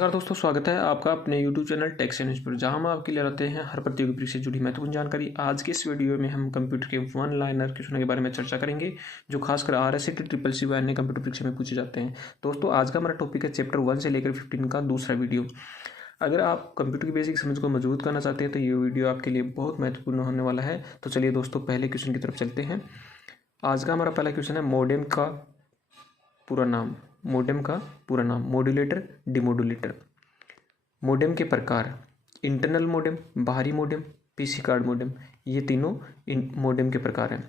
नमस्कार दोस्तों, स्वागत है आपका अपने YouTube चैनल टेक न्यूज पर, जहां हम आपके लिए लाते हैं हर प्रतियोगी परीक्षा से जुड़ी महत्वपूर्ण जानकारी। आज के इस वीडियो में हम कंप्यूटर के वन लाइनर क्वेश्चन के बारे में चर्चा करेंगे, जो खासकर RSAT, ट्रिपल सी व अन्य कंप्यूटर परीक्षा में पूछे जाते हैं। दोस्तों, आज का हमारा टॉपिक है चैप्टर 1 से लेकर 15 का दूसरा वीडियो। अगर आप कंप्यूटर की बेसिक समझ को मजबूत करना चाहते हैं तो ये वीडियो आपके लिए बहुत महत्वपूर्ण होने वाला है। तो चलिए दोस्तों, पहले क्वेश्चन की तरफ चलते हैं। आज का हमारा पहला क्वेश्चन है मोडेम का पूरा नाम। मोडेम का पूरा नाम मॉड्यूलेटर, डिमोडुलेटर। मोडेम के प्रकार: इंटरनल मोडेम, बाहरी मोडेम, पीसी कार्ड मोडेम। ये तीनों मोडेम के प्रकार हैं।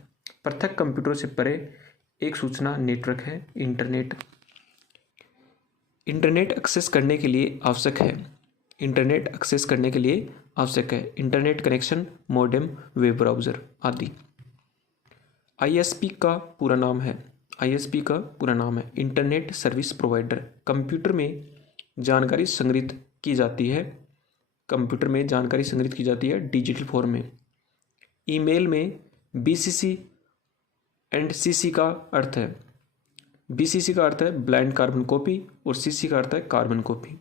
पृथक कंप्यूटरों से परे एक सूचना नेटवर्क है इंटरनेट। इंटरनेट एक्सेस करने के लिए आवश्यक है। इंटरनेट एक्सेस करने के लिए आवश्यक है internet connection, modem, web browser आदि। आईएसपी का पूरा नाम है। आईएसपी का पूरा नाम है इंटरनेट सर्विस प्रोवाइडर। कंप्यूटर में जानकारी संग्रहित की जाती है। कंप्यूटर में जानकारी संग्रहित की जाती है डिजिटल फॉर्म में। ईमेल में बीसीसी एंड सीसी का अर्थ है। बीसीसी का अर्थ है ब्लाइंड कार्बन कॉपी और सीसी का अर्थ है कार्बन कॉपी।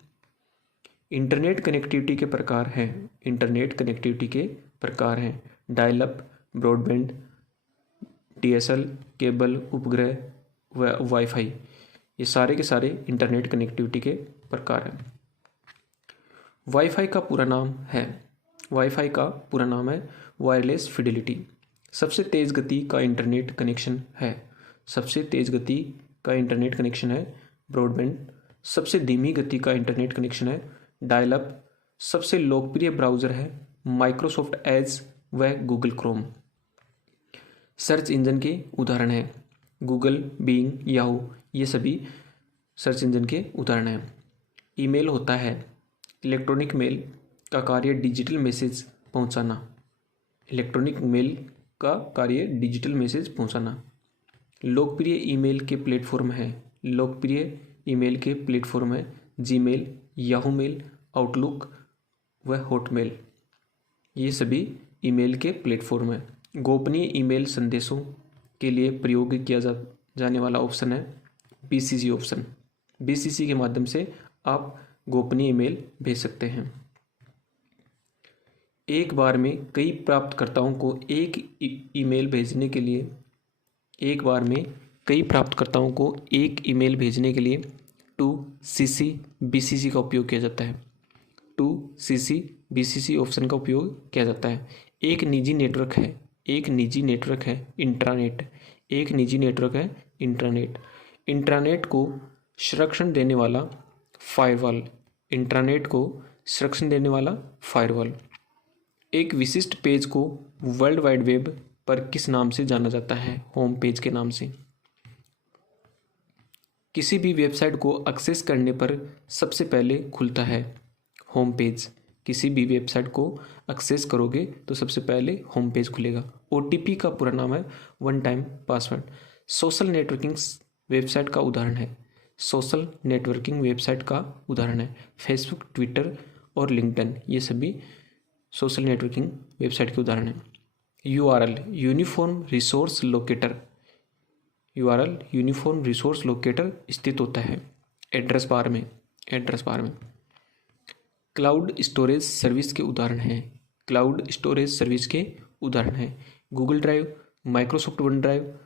इंटरनेट कनेक्टिविटी के प्रकार हैं। इंटरनेट कनेक्टिविटी के प्रकार हैं dial up, broadband, DSL, cable, उपग्रह व वाईफाई। ये सारे के सारे इंटरनेट कनेक्टिविटी के प्रकार हैं। वाईफाई का पूरा नाम है। वाईफाई का पूरा नाम है वायरलेस फिडेलिटी। सबसे तेज़ गति का इंटरनेट कनेक्शन है। सबसे तेज़ गति का इंटरनेट कनेक्शन है ब्रॉडबैंड। सबसे धीमी गति का इंटरनेट कनेक्शन है डायल अप। सबसे लोकप्रिय ब्राउज़र है माइक्रोसॉफ्ट एज व गूगल क्रोम। सर्च इंजन के उदाहरण हैं गूगल, बिंग, याहू। ये सभी सर्च इंजन के उदाहरण हैं। ईमेल होता है इलेक्ट्रॉनिक मेल का कार्य डिजिटल मैसेज पहुंचाना। इलेक्ट्रॉनिक मेल का कार्य डिजिटल मैसेज पहुंचाना। लोकप्रिय ईमेल के प्लेटफॉर्म है। लोकप्रिय ईमेल के प्लेटफॉर्म है जीमेल, याहू मेल, आउटलुक व हॉटमेल। ये सभी ईमेल के प्लेटफॉर्म हैं। गोपनीय ईमेल संदेशों के लिए प्रयोग किया जाने वाला ऑप्शन है बीसीसी ऑप्शन। बीसीसी के माध्यम से आप गोपनीय ईमेल भेज सकते हैं। एक बार में कई प्राप्तकर्ताओं को एक ईमेल भेजने के लिए टू सीसी बीसीसी का उपयोग किया जाता है। टू सीसी बीसीसी ऑप्शन का उपयोग किया जाता है। एक निजी नेटवर्क है इंट्रानेट। एक निजी नेटवर्क है इंट्रानेट। इंट्रानेट को संरक्षण देने वाला फायरवॉल। इंट्रानेट को संरक्षण देने वाला फायरवॉल। एक विशिष्ट पेज को वर्ल्ड वाइड वेब पर किस नाम से जाना जाता है? होम पेज के नाम से। किसी भी वेबसाइट को एक्सेस करने पर सबसे पहले खुलता है होम पेज। किसी भी वेबसाइट को एक्सेस करोगे तो सबसे पहले होम पेज खुलेगा। ओटीपी का पूरा नाम है one time password. Social networking website का उदाहरण है। सोशल नेटवर्किंग वेबसाइट का उदाहरण है फेसबुक, ट्विटर और लिंक्डइन। ये सभी सोशल नेटवर्किंग वेबसाइट के उदाहरण हैं। URL uniform resource locator. URL uniform resource locator स्थित होता है एड्रेस बार में। क्लाउड स्टोरेज सर्विस के उदाहरण हैं। क्लाउड स्टोरेज सर्विस के उदाहरण हैं Google drive, Microsoft one drive,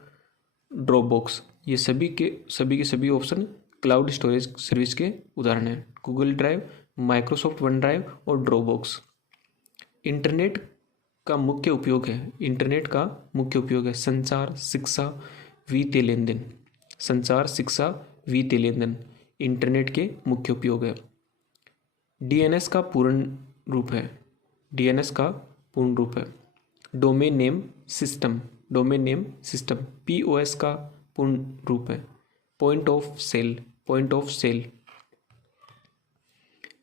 Dropbox. ये सभी के सभी ऑप्शन क्लाउड स्टोरेज सर्विस के उदाहरण हैं Google drive, Microsoft one drive और ड्रॉपबॉक्स। इंटरनेट का मुख्य उपयोग है संचार, शिक्षा, वित्तीय लेन देन। संचार, शिक्षा, वित्तीय लेन देन इंटरनेट के मुख्य उपयोग है। डीएनएस का पूर्ण रूप है डोमेन नेम सिस्टम। पीओएस का पूर्ण रूप है पॉइंट ऑफ सेल।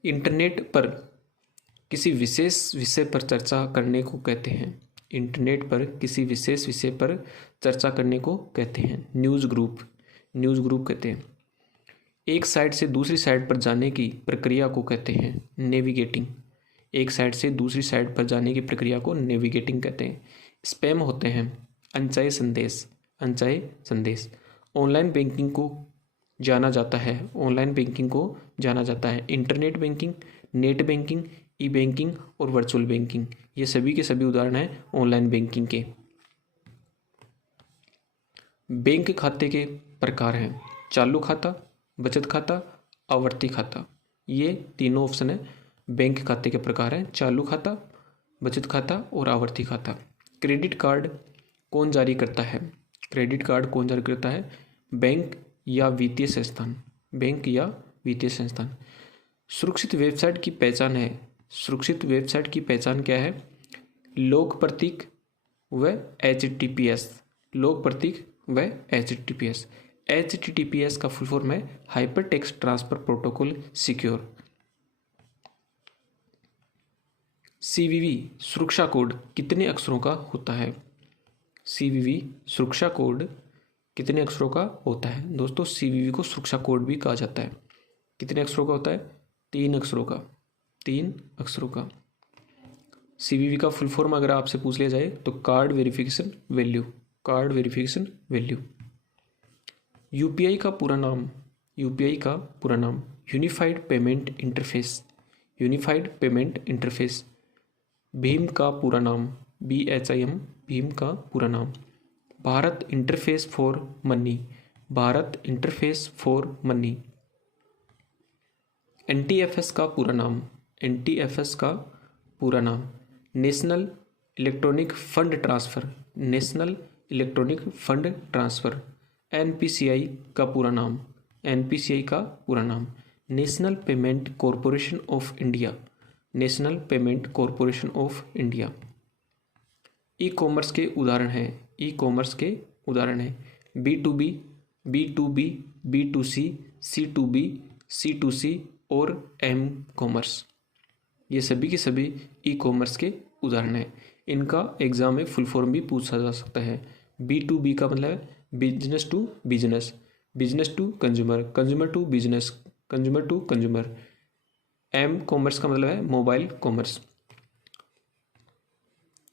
इंटरनेट पर किसी विशेष विषय पर चर्चा करने को कहते हैं। न्यूज़ ग्रुप कहते हैं। एक साइट से दूसरी साइट पर जाने की प्रक्रिया को कहते हैं नेविगेटिंग। कहते हैं। स्पैम होते हैं अनचाहे संदेश। ऑनलाइन बैंकिंग को जाना जाता है, ऑनलाइन बैंकिंग को जाना जाता है। इंटरनेट बैंकिंग, नेट बैंकिंग, ई बैंकिंग और वर्चुअल बैंकिंग, ये सभी के सभी उदाहरण हैं ऑनलाइन बैंकिंग के। बैंक खाते के प्रकार हैं चालू खाता, बचत खाता, आवर्ती खाता। ये तीनों ऑप्शन है बैंक खाते के प्रकार हैं, चालू खाता, बचत खाता और आवर्ती खाता। क्रेडिट कार्ड कौन जारी करता है? क्रेडिट कार्ड कौन जारी करता है? बैंक या वित्तीय संस्थान, बैंक या वित्तीय संस्थान। सुरक्षित वेबसाइट की पहचान है, सुरक्षित वेबसाइट की पहचान क्या है? लोक प्रतीक व HTTPS, लोक प्रतीक व HTTPS। HTTPS का फुल फॉर्म है hyper text transfer protocol secure. CVV सुरक्षा कोड कितने अक्षरों का होता है? CVV सुरक्षा कोड कितने अक्षरों का होता है? दोस्तों CVV को सुरक्षा कोड भी कहा जाता है। कितने अक्षरों का होता है? 3 अक्षरों का, 3 अक्षरों का। CVV का फुल फॉर्म अगर आपसे पूछ लिया जाए तो card verification value, card verification value. UPI का पूरा नाम, UPI का पूरा नाम unified payment interface, unified payment interface. Bhim का पूरा नाम, BHIM, भीम का पूरा नाम Bharat interface for money, Bharat interface for money. NTFS का पूरा नाम, NTFS का पूरा नाम national electronic fund transfer, national electronic fund transfer. NPCI का पूरा नाम, NPCI का पूरा नाम national payment corporation of India, national payment corporation of India. E commerce के उदाहरण हैं, ई कॉमर्स के उदाहरण हैं B2B, B2B, B2C, C2B, C2C और M कॉमर्स। ये सभी के सभी ई कॉमर्स के उदाहरण हैं। इनका एग्जाम में फुल फॉर्म भी पूछा जा सकता है। B2B का मतलब है business to business, business to consumer, consumer to business, consumer to consumer. M commerce का मतलब है मोबाइल कॉमर्स।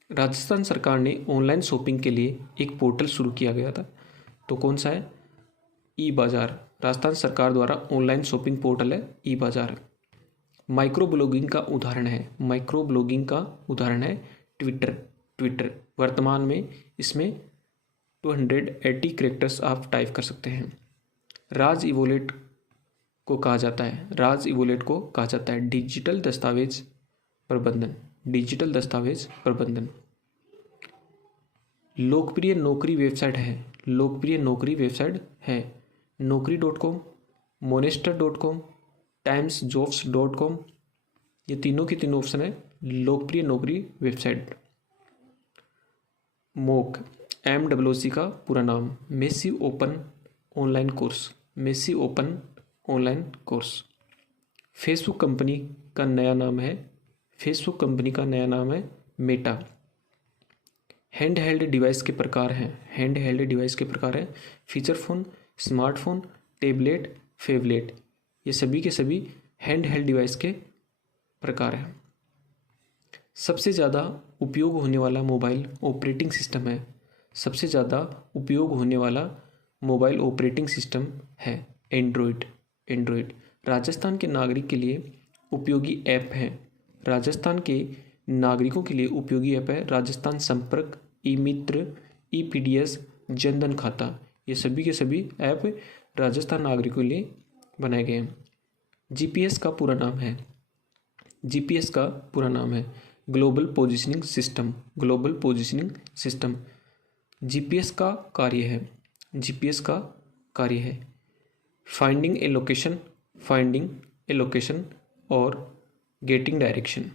राजस्थान सरकार ने ऑनलाइन शॉपिंग के लिए एक पोर्टल शुरू किया गया था, तो कौन सा है? ई बाज़ार। राजस्थान सरकार द्वारा ऑनलाइन शॉपिंग पोर्टल है ई बाज़ार। माइक्रो ब्लॉगिंग का उदाहरण है, माइक्रो ब्लॉगिंग का उदाहरण है ट्विटर, ट्विटर। वर्तमान में इसमें 280 कैरेक्टर्स आप टाइप कर सकते हैं। राज इवोलेट को कहा जाता है, राज इवोलेट को कहा जाता है डिजिटल दस्तावेज प्रबंधन, डिजिटल दस्तावेज प्रबंधन। लोकप्रिय नौकरी वेबसाइट है, लोकप्रिय नौकरी वेबसाइट है Naukri.com, Monster.com, timesjobs.com। ये तीनों की तीनों ऑप्शन है लोकप्रिय नौकरी वेबसाइट। MOOC, MWC का पूरा नाम massive open online course, massive open online course. Facebook company का नया नाम है, फेसबुक कंपनी का नया नाम है मेटा। हैंड हेल्ड डिवाइस के प्रकार हैं, हैंड हेल्ड डिवाइस के प्रकार हैं फीचर फोन, स्मार्टफोन, टैबलेट, फेबलेट। ये सभी के सभी हैंड हेल्ड डिवाइस के प्रकार हैं। सबसे ज़्यादा उपयोग होने वाला मोबाइल ऑपरेटिंग सिस्टम है, सबसे ज़्यादा उपयोग होने वाला मोबाइल ऑपरेटिंग सिस्टम है एंड्रॉयड, एंड्रॉयड। राजस्थान के नागरिक के लिए उपयोगी ऐप है, राजस्थान के नागरिकों के लिए उपयोगी ऐप है राजस्थान संपर्क, ई मित्र, EPDS, जनधन खाता। ये सभी के सभी ऐप राजस्थान नागरिकों के लिए बनाए गए हैं। GPS का पूरा नाम है, GPS का पूरा नाम है global positioning system, global positioning system. GPS का कार्य है, GPS का कार्य है फाइंडिंग ए लोकेशन, फाइंडिंग ए लोकेशन और गेटिंग डायरेक्शन।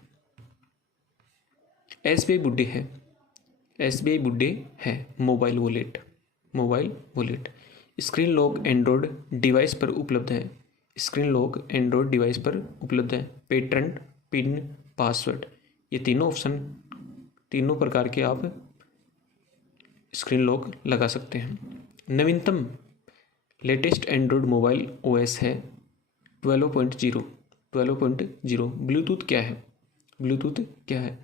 SBI बुड्ढे है, SBI बुड्ढे है mobile wallet, mobile wallet. Screen lock Android device पर उपलब्ध है, स्क्रीन लॉक एंड्रॉयड डिवाइस पर उपलब्ध है पेटेंट, पिन, पासवर्ड। ये तीनों ऑप्शन, तीनों प्रकार के आप स्क्रीन लॉक लगा सकते हैं। नवीनतम लेटेस्ट एंड्रॉयड मोबाइल OS है 12.0, 12.0। ब्लूटूथ क्या है? ब्लूटूथ क्या है?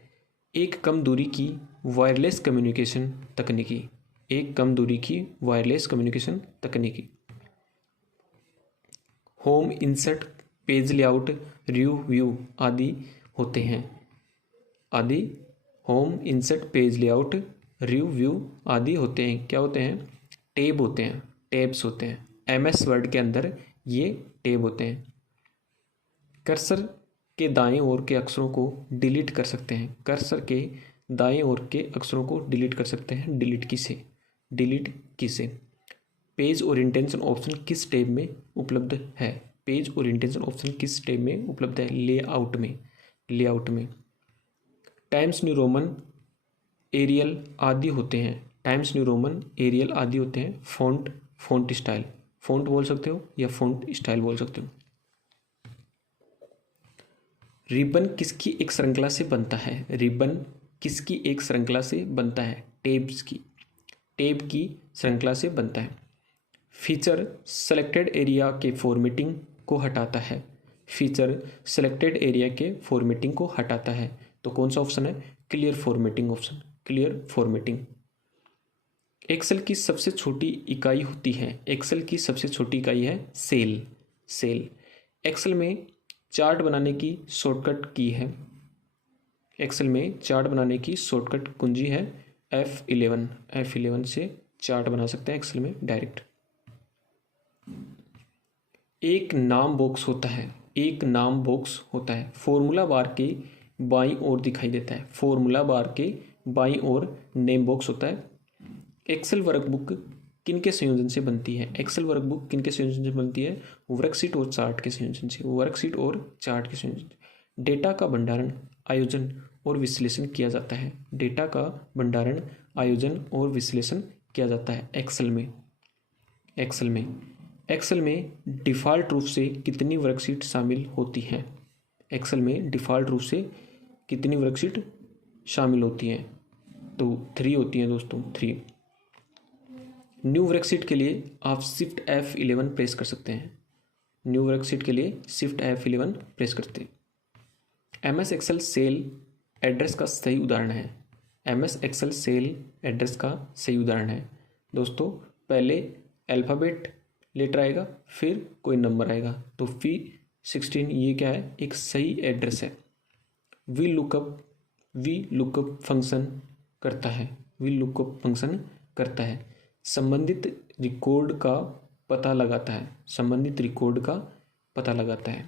एक कम दूरी की वायरलेस कम्युनिकेशन तकनीकी, एक कम दूरी की वायरलेस कम्युनिकेशन तकनीकी। Home, insert, page layout, review आदि होते हैं। आदि home, insert, page layout, review आदि होते हैं। क्या होते हैं? टैब होते हैं, टैब्स होते हैं। एमएस वर्ड के अंदर ये टैब होते हैं। कर्सर के दाएं ओर के अक्षरों को डिलीट कर सकते हैं। कर्सर के दाएं ओर के अक्षरों को डिलीट कर सकते हैं डिलीट की से। डिलीट की से। पेज ओरिएंटेशन ऑप्शन किस टैब में उपलब्ध है? पेज ओरिएंटेशन ऑप्शन किस टैब में उपलब्ध है? लेआउट में। लेआउट में। टाइम्स न्यू रोमन, एरियल आदि होते हैं। टाइम्स न्यू रोमन, एरियल आदि होते हैं। फ़ॉन्ट, फ़ॉन्ट स्टाइल, फ़ॉन्ट बोल सकते हो या फ़ॉन्ट स्टाइल बोल सकते हो। रिबन किसकी एक श्रृंखला से बनता है? रिबन किसकी एक श्रृंखला से बनता है? टैब्स की। टैब की श्रृंखला से बनता है। फीचर सेलेक्टेड एरिया के फॉर्मेटिंग को हटाता है। फीचर सेलेक्टेड एरिया के फॉर्मेटिंग को हटाता है। तो कौन सा ऑप्शन है? Clear formatting option. Clear formatting. Excel की सबसे छोटी इकाई होती है। एक्सेल की सबसे छोटी इकाई है सेल। सेल। एक्सेल में चार्ट बनाने की शॉर्टकट की है। एक्सेल में चार्ट बनाने की शॉर्टकट कुंजी है F11। F11 से चार्ट बना सकते हैं एक्सेल में डायरेक्ट। एक नाम बॉक्स होता है। एक नाम बॉक्स होता है। फॉर्मूला बार के बाईं ओर दिखाई देता है। फॉर्मूला बार के बाईं ओर नेम बॉक्स होता है। एक्सेल वर्कबुक किनके संयोजन से बनती है? एक्सेल वर्कबुक किनके संयोजन से बनती है? वर्कशीट और चार्ट के संयोजन से। वर्कशीट और चार्ट के संयोजन से। डेटा का भंडारण, आयोजन और विश्लेषण किया जाता है। डेटा का भंडारण, आयोजन और विश्लेषण किया जाता है एक्सेल में। एक्सेल में। एक्सेल में डिफ़ॉल्ट रूप से कितनी वर्कशीट शामिल होती हैं? एक्सेल में डिफ़ॉल्ट रूप से कितनी वर्कशीट शामिल होती हैं? तो 3 होती हैं दोस्तों, 3। न्यू वर्कशीट के लिए आप शिफ्ट F11 प्रेस कर सकते हैं। न्यू वर्कशीट के लिए शिफ्ट F11 प्रेस करते हैं। MS एक्सेल सेल एड्रेस का सही उदाहरण है। MS एक्सेल सेल एड्रेस का सही उदाहरण है दोस्तों। पहले अल्फ़ाबेट लेटर आएगा, फिर कोई नंबर आएगा, तो F16 ये क्या है? एक सही एड्रेस है। वी लुकअप फंक्शन करता है। वी लुकअप फंक्शन करता है। संबंधित रिकॉर्ड का पता लगाता है। संबंधित रिकॉर्ड का पता लगाता है।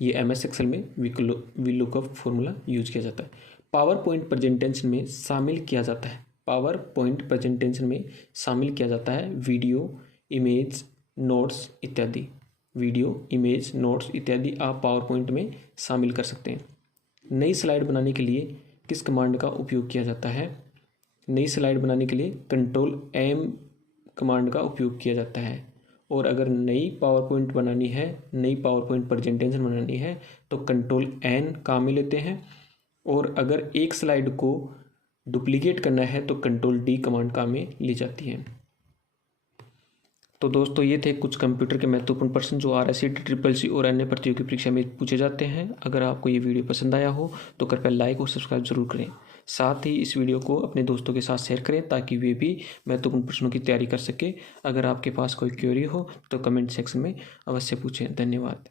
ये MS एक्सेल में वी लुकअप फॉर्मूला यूज किया जाता है। पावर पॉइंट प्रेजेंटेशन में शामिल किया जाता है। पावर पॉइंट प्रेजेंटेशन में शामिल किया जाता है वीडियो, इमेज, नोट्स इत्यादि। वीडियो, इमेज, नोट्स इत्यादि आप पावर पॉइंट में शामिल कर सकते हैं। नई स्लाइड बनाने के लिए किस कमांड का उपयोग किया जाता है? नई स्लाइड बनाने के लिए Ctrl+M कमांड का उपयोग किया जाता है। और अगर नई पावर पॉइंट बनानी है, नई पावर पॉइंट प्रेजेंटेशन बनानी है, तो Ctrl+N काम में लेते हैं। और अगर एक स्लाइड को डुप्लीकेट करना है तो Ctrl+D कमांड काम में ली जाती है। तो दोस्तों ये थे कुछ कंप्यूटर के महत्वपूर्ण प्रश्न जो RSC, SSC और अन्य प्रतियोगी परीक्षा में पूछे जाते हैं। अगर आपको ये वीडियो पसंद आया हो तो कृपया लाइक और सब्सक्राइब जरूर करें। साथ ही इस वीडियो को अपने दोस्तों के साथ शेयर करें ताकि वे भी महत्वपूर्ण प्रश्नों की तैयारी कर सके। अगर आपके पास कोई क्वेरी हो तो कमेंट सेक्शन में अवश्य पूछें। धन्यवाद।